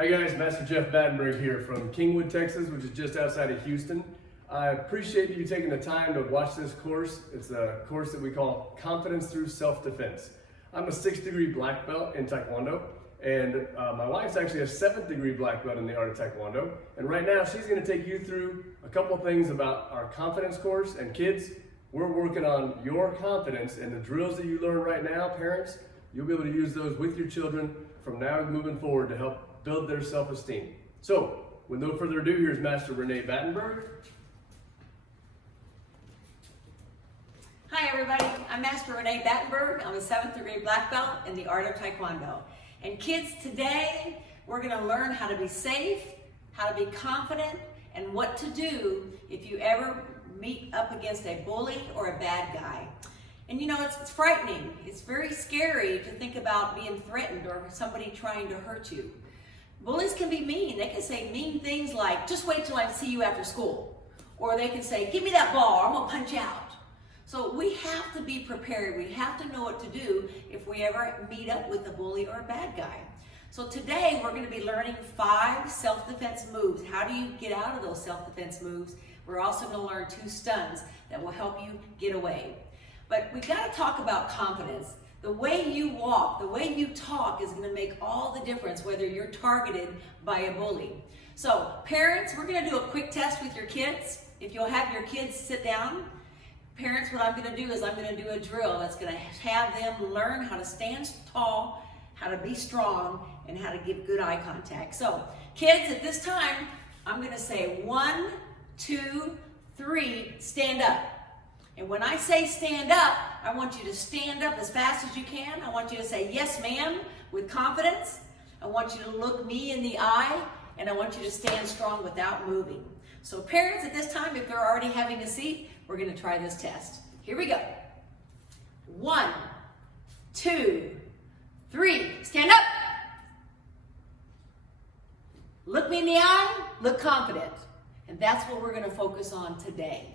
Hi guys, Masters Jeff Battenberg here from Kingwood, Texas, which is just outside of Houston. I appreciate you taking the time to watch this course. It's a course that we call Confidence Through Self-Defense. I'm a 6th degree black belt in Taekwondo, and my wife's actually a 7th degree black belt in the art of Taekwondo. And right now she's going to take you through a couple of things about our confidence course. And kids, we're working on your confidence, and the drills that you learn right now, parents, you'll be able to use those with your children from now moving forward to help build their self-esteem. So, with no further ado, here's Master Reneé Battenberg. Hi everybody, I'm Master Reneé Battenberg. I'm a 7th degree black belt in the art of Taekwondo. And kids, today we're going to learn how to be safe, how to be confident, and what to do if you ever meet up against a bully or a bad guy. And you know, it's frightening. It's very scary to think about being threatened or somebody trying to hurt you. Bullies can be mean. They can say mean things like, just wait till I see you after school. Or they can say, give me that ball or I'm gonna punch out. So we have to be prepared. We have to know what to do if we ever meet up with a bully or a bad guy. So today we're gonna be learning 5 self-defense moves. How do you get out of those self-defense moves? We're also gonna learn 2 stuns that will help you get away. But we gotta talk about confidence. The way you walk, the way you talk is gonna make all the difference whether you're targeted by a bully. So parents, we're gonna do a quick test with your kids. If you'll have your kids sit down. Parents, what I'm gonna do is I'm gonna do a drill that's gonna have them learn how to stand tall, how to be strong, and how to give good eye contact. So kids, at this time, I'm gonna say 1, 2, 3, stand up. And when I say stand up, I want you to stand up as fast as you can. I want you to say, yes, ma'am, with confidence. I want you to look me in the eye, and I want you to stand strong without moving. So parents, at this time, if they're already having a seat, we're gonna try this test. Here we go. 1, 2, 3, stand up. Look me in the eye, look confident. And that's what we're gonna focus on today.